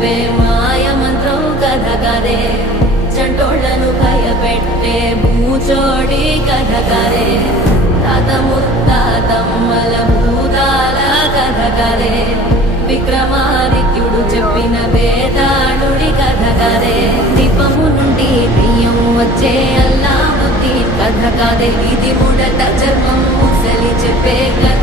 చెప్పే మాయ మంత్రం కథ కదే చంటోళ్లను భయపెట్టే భూచోడి కథ కదే తాత ముత్తాతమ్మల భూతాల కథ కదే విక్రమాదిత్యుడు చెప్పిన వేదాళుడి కథ కదే దీపము నుండి బియ్యం వచ్చే అల్లావుద్దీన్ కథ కదే ఇది ముడత చర్మం ముసలి చెప్పే కథ